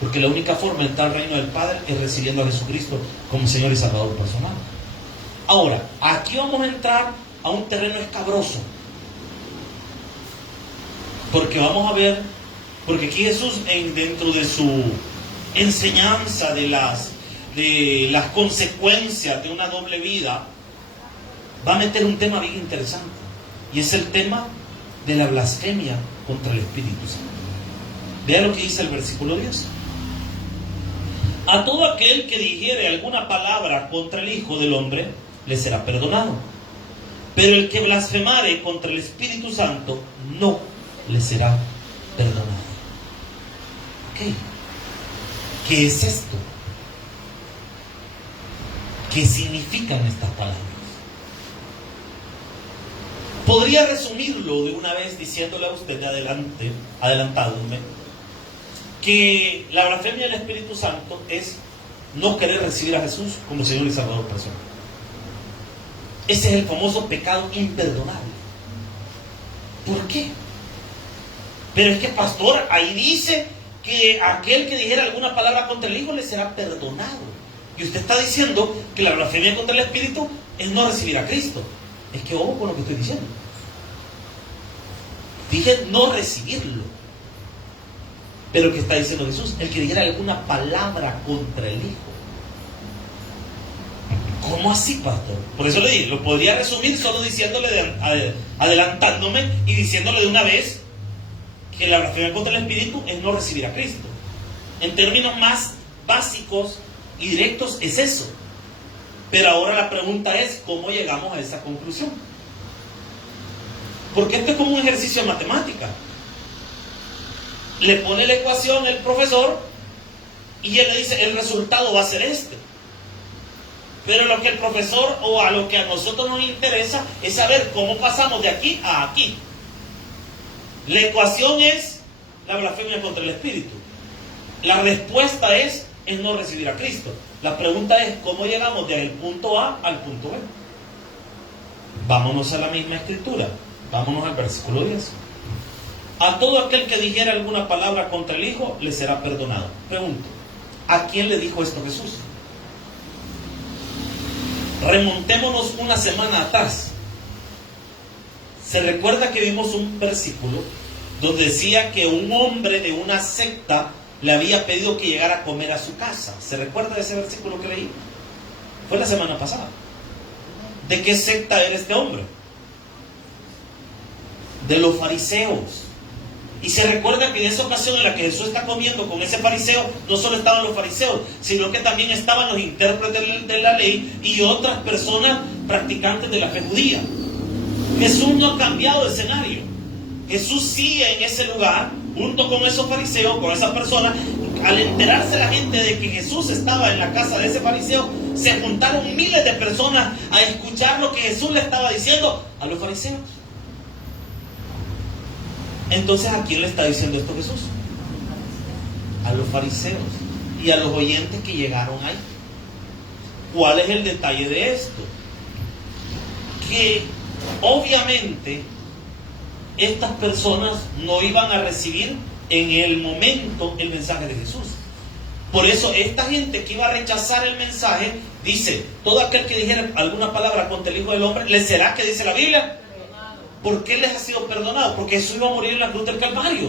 Porque la única forma de entrar al reino del Padre es recibiendo a Jesucristo como Señor y Salvador personal. Ahora, aquí vamos a entrar a un terreno escabroso. Porque vamos a ver, porque aquí Jesús dentro de su enseñanza de las de las consecuencias de una doble vida, va a meter un tema bien interesante. Y es el tema de la blasfemia contra el Espíritu Santo. Vea lo que dice el versículo 10. A todo aquel que dijere alguna palabra contra el Hijo del Hombre, le será perdonado. Pero el que blasfemare contra el Espíritu Santo, no le será perdonado. Ok. ¿Qué es esto? ¿Qué significan estas palabras? Podría resumirlo de una vez diciéndole a usted adelantándome, que la blasfemia del Espíritu Santo es no querer recibir a Jesús como Señor y Salvador personal. Ese es el famoso pecado imperdonable. ¿Por qué? Pero es que, pastor, ahí dice que aquel que dijera alguna palabra contra el Hijo le será perdonado. Y usted está diciendo que la blasfemia contra el Espíritu es no recibir a Cristo. Es que ojo con lo que estoy diciendo. Dije no recibirlo. Pero ¿qué está diciendo Jesús? El que dijera alguna palabra contra el Hijo. ¿Cómo así, pastor? Por eso le dije, lo podría resumir solo diciéndole, adelantándome y diciéndole de una vez que la blasfemia contra el Espíritu es no recibir a Cristo. En términos más básicos y directos es eso. Pero ahora la pregunta es, ¿cómo llegamos a esa conclusión? Porque esto es como un ejercicio de matemática. Le pone la ecuación el profesor y él le dice, el resultado va a ser este. Pero lo que el profesor o a lo que a nosotros nos interesa es saber cómo pasamos de aquí a aquí. La ecuación es la blasfemia contra el Espíritu. La respuesta es no recibir a Cristo. La pregunta es cómo llegamos del punto A al punto B. Vámonos a la misma escritura. Vámonos al versículo 10. A todo aquel que dijera alguna palabra contra el Hijo le será perdonado. Pregunto, ¿a quién le dijo esto Jesús? Remontémonos una semana atrás. Se recuerda que vimos un versículo donde decía que un hombre de una secta le había pedido que llegara a comer a su casa. ¿Se recuerda de ese versículo que leí? Fue la semana pasada. ¿De qué secta era este hombre? De los fariseos. Y se recuerda que en esa ocasión en la que Jesús está comiendo con ese fariseo, no solo estaban los fariseos, sino que también estaban los intérpretes de la ley y otras personas practicantes de la fe judía. Jesús no ha cambiado de escenario. Jesús sigue en ese lugar, junto con esos fariseos, con esas personas. Al enterarse la gente de que Jesús estaba en la casa de ese fariseo, se juntaron miles de personas a escuchar lo que Jesús le estaba diciendo a los fariseos. Entonces, ¿a quién le está diciendo esto Jesús? A los fariseos y a los oyentes que llegaron ahí. ¿Cuál es el detalle de esto? Que obviamente estas personas no iban a recibir en el momento el mensaje de Jesús. Por eso esta gente que iba a rechazar el mensaje dice, todo aquel que dijera alguna palabra contra el Hijo del Hombre, ¿le será, que dice la Biblia? ¿Por qué les ha sido perdonado? Porque Jesús iba a morir en la cruz del Calvario.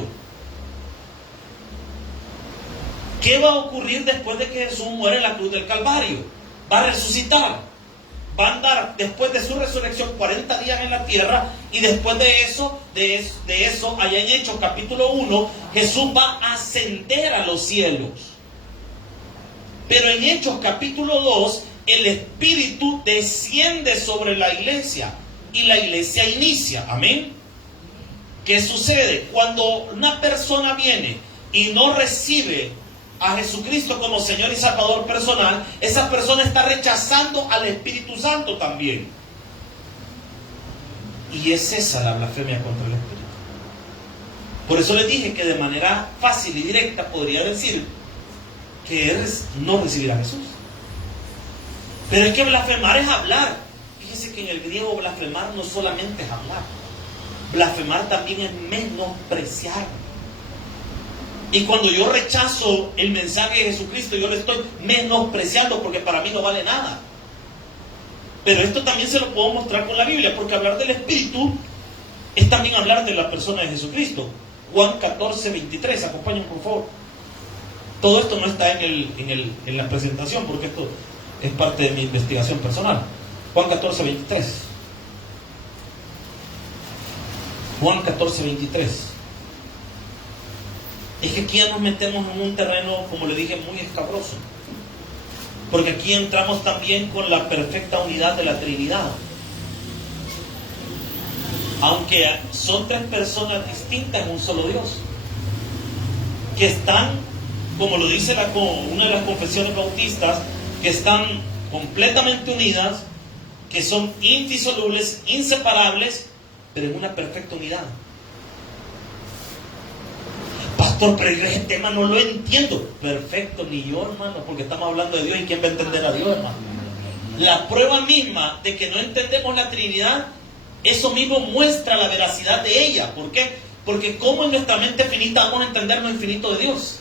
¿Qué va a ocurrir después de que Jesús muere en la cruz del Calvario? Va a resucitar. Va a andar después de su resurrección 40 días en la tierra, y después de eso, allá en Hechos capítulo 1, Jesús va a ascender a los cielos. Pero en Hechos capítulo 2, el Espíritu desciende sobre la iglesia y la iglesia inicia. Amén. ¿Qué sucede? Cuando una persona viene y no recibe a Jesucristo como Señor y Salvador personal, esa persona está rechazando al Espíritu Santo también. Y es esa la blasfemia contra el Espíritu. Por eso les dije que de manera fácil y directa podría decir que es no recibir a Jesús. Pero es que blasfemar es hablar. Fíjese que en el griego blasfemar no solamente es hablar. Blasfemar también es menospreciar. Y cuando yo rechazo el mensaje de Jesucristo, yo lo estoy menospreciando porque para mí no vale nada. Pero esto también se lo puedo mostrar con la Biblia, porque hablar del Espíritu es también hablar de la persona de Jesucristo. Juan 14:23, acompáñenme por favor. Todo esto no está en la presentación, porque esto es parte de mi investigación personal. Juan 14, 23. Juan 14, 23. Es que aquí ya nos metemos en un terreno, como le dije, muy escabroso. Porque aquí entramos también con la perfecta unidad de la Trinidad. Aunque son tres personas distintas en un solo Dios, que están, como lo dice una de las confesiones bautistas, que están completamente unidas, que son indisolubles, inseparables, pero en una perfecta unidad. Pastor, pero ese tema no lo entiendo. Perfecto, ni yo, hermano, porque estamos hablando de Dios, y ¿quién va a entender a Dios, hermano? La prueba misma de que no entendemos la Trinidad, eso mismo muestra la veracidad de ella. ¿Por qué? Porque como en nuestra mente finita vamos a entender lo infinito de Dios.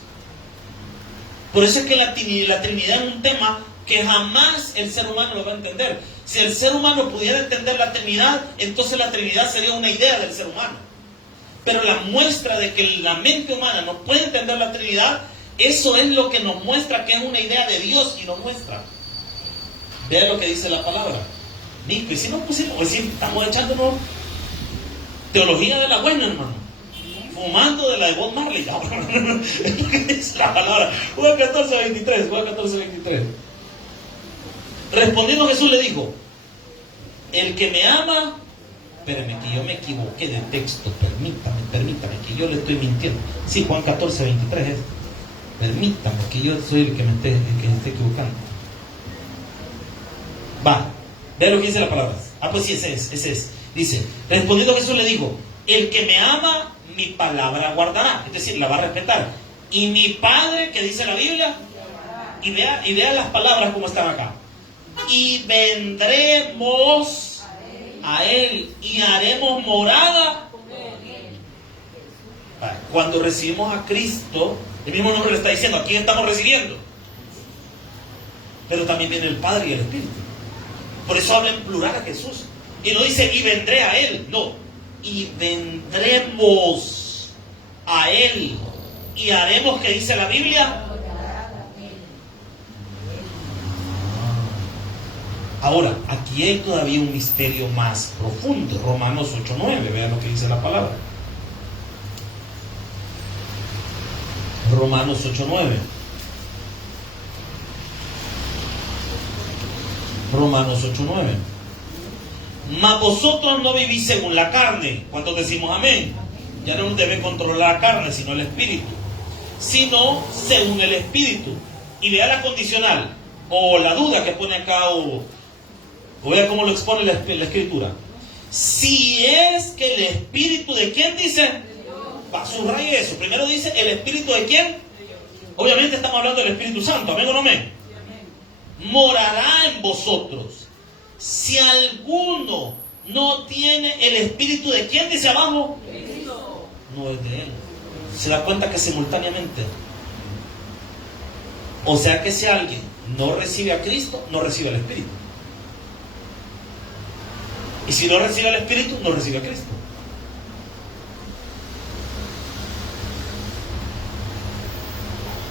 Por eso es que la Trinidad es un tema que jamás el ser humano lo va a entender. Si el ser humano pudiera entender la Trinidad, entonces la Trinidad sería una idea del ser humano. Pero la muestra de que la mente humana no puede entender la Trinidad, eso es lo que nos muestra que es una idea de Dios y no nuestra. Vea lo que dice la palabra. Y si nos pusimos, pues si estamos echándonos teología de la buena, hermano, fumando de la de Bob Marley. Es lo que dice la palabra. Juan 14, 23. Juan 14, 23. Respondiendo Jesús le dijo: el que me ama, espérame que yo me equivoqué de texto, permítame que yo le estoy mintiendo. Sí, Juan 14, 23 es. Permítame que yo soy el que me esté equivocando. Va, vea lo que dice la palabra. Pues sí, ese es. Dice, respondiendo Jesús le dijo: el que me ama, mi palabra guardará. Es decir, la va a respetar. Y mi Padre, que dice la Biblia, y vea las palabras como están acá. Y vendremos a Él y haremos morada. Cuando recibimos a Cristo, el mismo nombre le está diciendo, ¿a quién estamos recibiendo? Pero también viene el Padre y el Espíritu. Por eso habla en plural a Jesús. Y no dice, y vendré a Él. No. Y vendremos a Él. Y haremos, que dice la Biblia. Ahora, aquí hay todavía un misterio más profundo. Romanos 8:9. Vean lo que dice la palabra. Romanos 8:9. Romanos 8:9. Mas vosotros no vivís según la carne. ¿Cuántos decimos amén? Ya no nos debe controlar la carne, sino el espíritu. Sino según el espíritu. Y vea la condicional, o la duda que pone acá, o vea cómo lo expone la escritura. Si es que el espíritu de quién dice, subraye eso. Primero dice, ¿el espíritu de quién? Obviamente estamos hablando del Espíritu Santo. ¿Amén o no amén? Morará en vosotros. Si alguno no tiene el espíritu de quién, dice abajo, no es de él. Se da cuenta que simultáneamente. O sea que si alguien no recibe a Cristo, no recibe al Espíritu. Y si no recibe al Espíritu, no recibe a Cristo.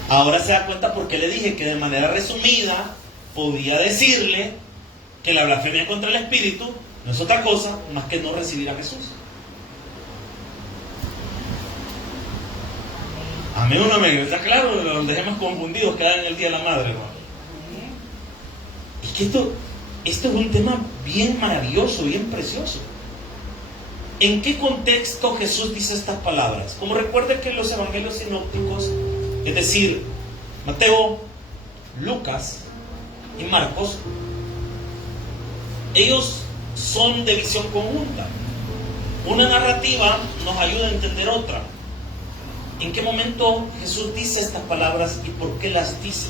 Ahora se da cuenta porque le dije que de manera resumida podía decirle que la blasfemia contra el Espíritu no es otra cosa más que no recibir a Jesús. Amén o no amén. ¿Está claro? Los dejemos confundidos cada en el Día de la Madre, hermano. Es que esto es un tema bien maravilloso, bien precioso. ¿En qué contexto Jesús dice estas palabras? Como recuerden que los evangelios sinópticos, es decir, Mateo, Lucas y Marcos, ellos son de visión conjunta. Una narrativa nos ayuda a entender otra. ¿En qué momento Jesús dice estas palabras y por qué las dice?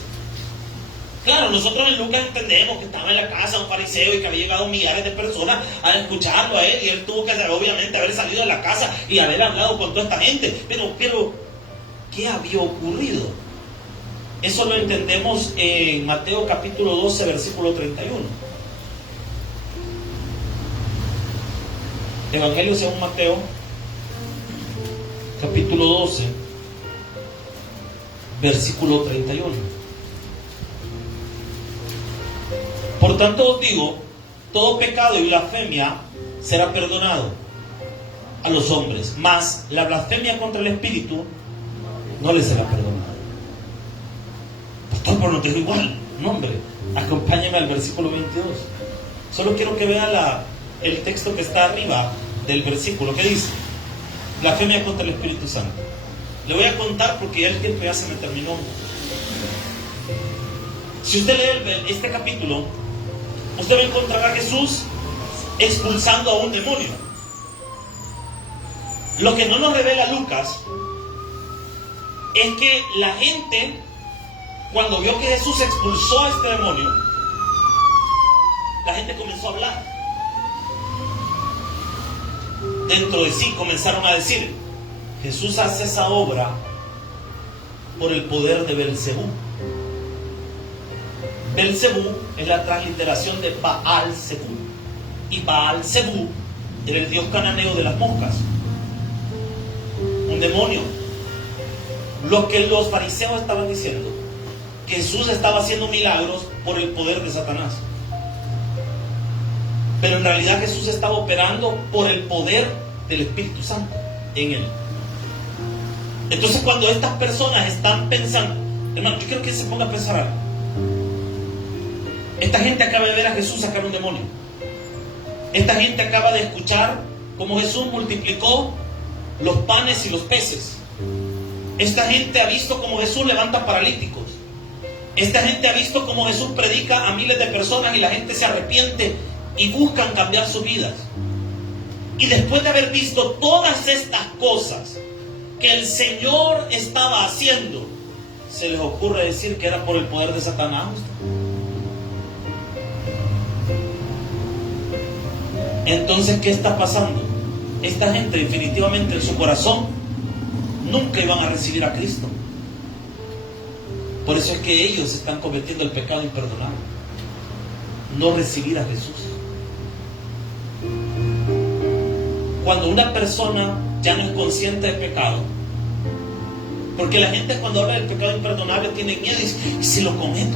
Claro, nosotros en Lucas entendemos que estaba en la casa de un fariseo y que había llegado millares de personas a escucharlo a él, y él tuvo que obviamente haber salido de la casa y haber hablado con toda esta gente. Pero ¿qué había ocurrido? Eso lo entendemos en Mateo capítulo 12, versículo 31. Evangelio según Mateo capítulo 12, versículo 31. Por tanto os digo, todo pecado y blasfemia será perdonado a los hombres, mas la blasfemia contra el Espíritu no les será perdonada. Pastor, pero no te digo igual. No, hombre, acompáñame al versículo 22. Solo quiero que vea el texto que está arriba del versículo. ¿Qué dice? Blasfemia contra el Espíritu Santo. Le voy a contar porque ya el tiempo ya se me terminó. Si usted lee este capítulo, usted va a encontrar a Jesús expulsando a un demonio. Lo que no nos revela Lucas es que la gente, cuando vio que Jesús expulsó a este demonio, la gente comenzó a hablar. Dentro de sí comenzaron a decir: Jesús hace esa obra por el poder de Belcebú. Belcebú es la transliteración de Baal-Zebú, y Baal-Zebú era el dios cananeo de las moscas, un demonio. Lo que los fariseos estaban diciendo, que Jesús estaba haciendo milagros por el poder de Satanás, pero en realidad Jesús estaba operando por el poder del Espíritu Santo en él. Entonces, cuando estas personas están pensando, hermano, yo quiero que se ponga a pensar algo. Esta gente acaba de ver a Jesús sacar un demonio. Esta gente acaba de escuchar cómo Jesús multiplicó los panes y los peces. Esta gente ha visto cómo Jesús levanta paralíticos. Esta gente ha visto cómo Jesús predica a miles de personas y la gente se arrepiente y buscan cambiar sus vidas. Y después de haber visto todas estas cosas que el Señor estaba haciendo, se les ocurre decir que era por el poder de Satanás. Entonces, ¿qué está pasando? Esta gente definitivamente en su corazón nunca iban a recibir a Cristo. Por eso es que ellos están cometiendo el pecado imperdonable, no recibir a Jesús. Cuando una persona ya no es consciente del pecado, porque la gente cuando habla del pecado imperdonable tiene miedo y dice: ¿y si lo cometo?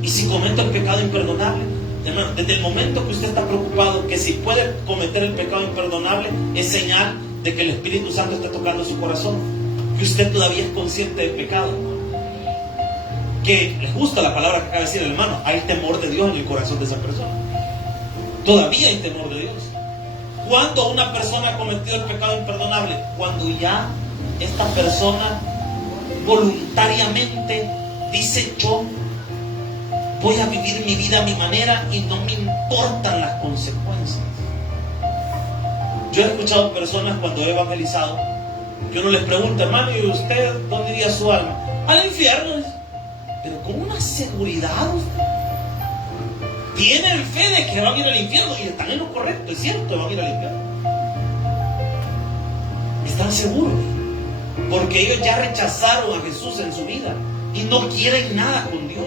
¿Y si cometo el pecado imperdonable? Hermano, desde el momento que usted está preocupado que si puede cometer el pecado imperdonable, es señal de que el Espíritu Santo está tocando su corazón, que usted todavía es consciente del pecado, que les gusta la palabra que acaba de decir el hermano. Hay temor de Dios en el corazón de esa persona. Todavía hay temor de Dios. ¿Cuándo una persona ha cometido el pecado imperdonable? Cuando ya esta persona voluntariamente dice: yo voy a vivir mi vida a mi manera y no me importan las consecuencias. Yo he escuchado personas cuando he evangelizado que uno les pregunta: hermano, ¿y usted dónde iría su alma? Al infierno. Pero con una seguridad, tienen fe de que van a ir al infierno y están en lo correcto, es cierto, van a ir al infierno. Están seguros porque ellos ya rechazaron a Jesús en su vida y no quieren nada con Dios.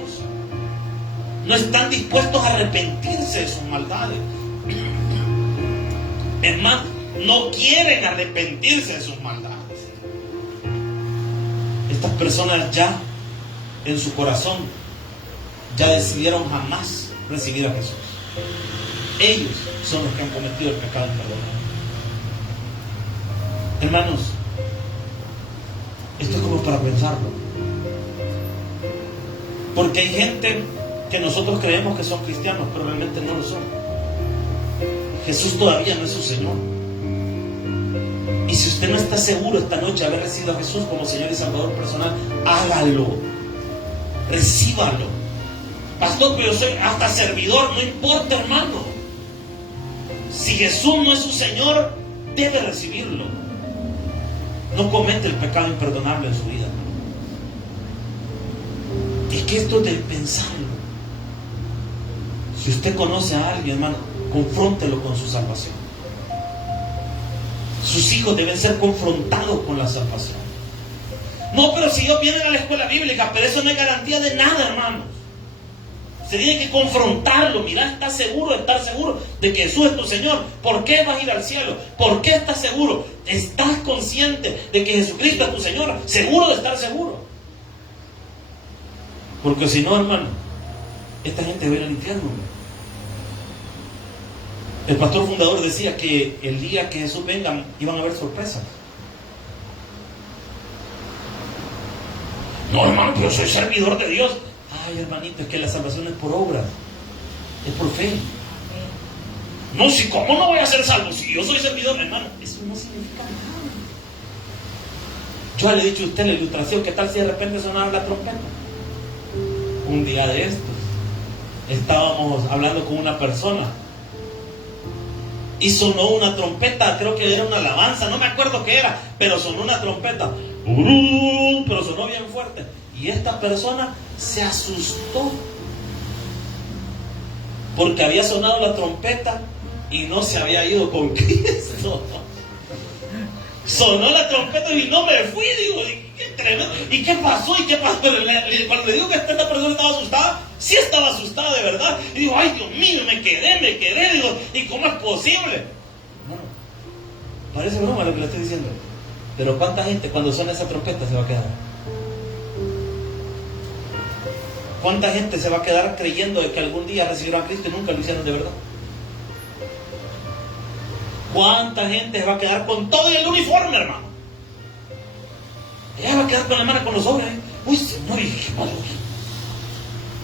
No están dispuestos a arrepentirse de sus maldades. Es más, no quieren arrepentirse de sus maldades. Estas personas ya en su corazón ya decidieron jamás recibir a Jesús. Ellos son los que han cometido el pecado imperdonable. Hermanos, esto es como para pensarlo, porque hay gente que nosotros creemos que son cristianos, pero realmente no lo son. Jesús todavía no es su Señor. Y si usted no está seguro esta noche de haber recibido a Jesús como Señor y Salvador personal, hágalo, recíbalo. Pastor, pero yo soy hasta servidor. No importa, hermano. Si Jesús no es su Señor, debe recibirlo. No comete el pecado imperdonable en su vida. Es que esto es de pensarlo. Si usted conoce a alguien, hermano, confróntelo con su salvación. Sus hijos deben ser confrontados con la salvación. No, pero si ellos vienen a la escuela bíblica, pero eso no es garantía de nada, hermanos. Se tiene que confrontarlo. Mira, ¿estás seguro de estar seguro de que Jesús es tu Señor? ¿Por qué vas a ir al cielo? ¿Por qué estás seguro? ¿Estás consciente de que Jesucristo es tu Señor? ¿Seguro de estar seguro? Porque si no, hermano, esta gente va a ir al infierno. El pastor fundador decía que el día que Jesús venga iban a haber sorpresas. No, hermano, pero soy servidor de Dios. Ay, hermanito, es que la salvación es por obra, es por fe. No, si cómo no voy a ser salvo si yo soy servidor, hermano. Eso no significa nada. Yo le he dicho a usted en la ilustración, ¿qué tal si de repente sonaba la trompeta? Un día de estos estábamos hablando con una persona y sonó una trompeta, creo que era una alabanza, no me acuerdo qué era, pero sonó una trompeta, pero sonó bien fuerte, y esta persona se asustó porque había sonado la trompeta y no se había ido con Cristo. Sonó la trompeta y no me fui, digo, qué tremendo. ¿Y qué pasó? ¿Y qué pasó? Cuando le digo que esta persona estaba asustada, sí estaba asustada de verdad. Y digo, ay Dios mío, me quedé, digo, ¿y cómo es posible? Bueno, parece broma lo que le estoy diciendo, pero ¿cuánta gente cuando suena esa trompeta se va a quedar? ¿Cuánta gente se va a quedar creyendo de que algún día recibirán a Cristo y nunca lo hicieron de verdad? ¿Cuánta gente se va a quedar con todo el uniforme, hermano? Ella va a quedar con la hermana con los sobres. Uy, Señor, ¿y qué pasó?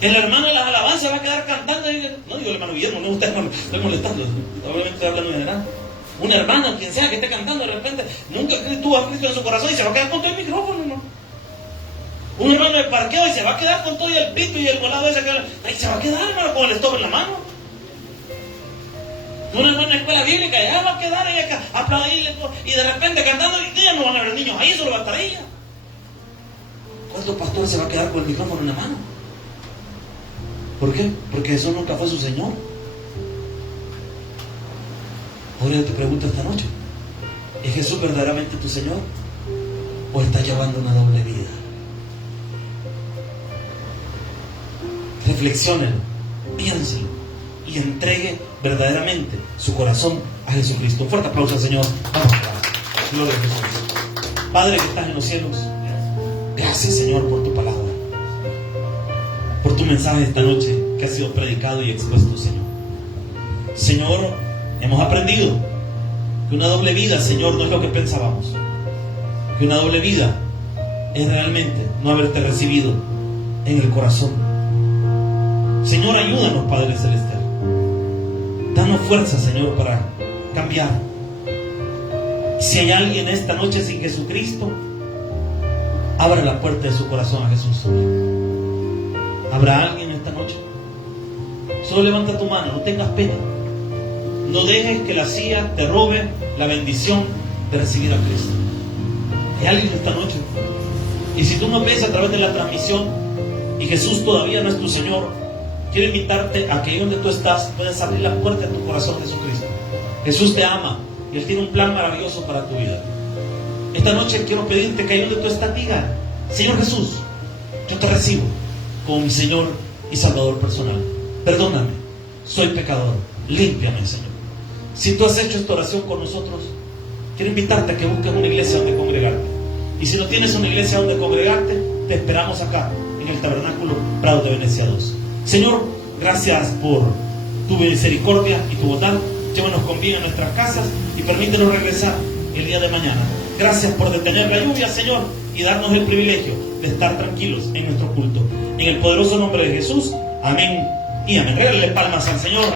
El hermano de las alabanzas va a quedar cantando. No digo el hermano Guillermo, no, usted no estoy molestando. Obviamente estoy hablando en general. Un hermano, quien sea que esté cantando, de repente nunca tuvo a Cristo en su corazón y se va a quedar con todo el micrófono, ¿no? Un hermano de parqueo y se va a quedar con todo el pito y el volado ese que... Ay, se va a quedar, hermano, con el stop en la mano. Una hermana de escuela bíblica ya va a quedar ella a aplaudirle y de repente cantando y ya no van a ver niños ahí, solo va a estar ella. ¿Cuántos pastores se va a quedar con el micrófono en la mano? ¿Por qué? Porque Jesús nunca fue su Señor. Ahora yo te pregunto esta noche, ¿es Jesús verdaderamente tu Señor? ¿O estás llevando una doble vida? Reflexionenlo, piénselo y entregue verdaderamente su corazón a Jesucristo. Un fuerte aplauso al Señor. Vamos a orar. Gloria a Jesús. Padre que estás en los cielos, gracias, Señor, por tu palabra, por tu mensaje esta noche que ha sido predicado y expuesto, Señor. Señor, hemos aprendido que una doble vida, Señor, no es lo que pensábamos. Que una doble vida es realmente no haberte recibido en el corazón. Señor, ayúdanos, Padre Celestial. Danos fuerza, Señor, para cambiar. Si hay alguien esta noche sin Jesucristo, abra la puerta de su corazón a Jesús. ¿Habrá alguien esta noche? Solo levanta tu mano, no tengas pena. No dejes que la silla te robe la bendición de recibir a Cristo. ¿Hay alguien esta noche? Y si tú no ves a través de la transmisión y Jesús todavía no es tu Señor, quiero invitarte a que ahí donde tú estás puedas abrir la puerta de tu corazón a Jesucristo. Jesús te ama y Él tiene un plan maravilloso para tu vida. Esta noche quiero pedirte que ahí donde tú estás diga: Señor Jesús, yo te recibo como mi Señor y Salvador personal. Perdóname, soy pecador, límpiame, Señor. Si tú has hecho esta oración con nosotros, quiero invitarte a que busques una iglesia donde congregarte. Y si no tienes una iglesia donde congregarte, te esperamos acá en el Tabernáculo Prado de Venecia 2. Señor, gracias por tu misericordia y tu bondad. Llévanos con bien a nuestras casas y permítenos regresar el día de mañana. Gracias por detener la lluvia, Señor, y darnos el privilegio de estar tranquilos en nuestro culto. En el poderoso nombre de Jesús, amén y amén. Regálale palmas al Señor.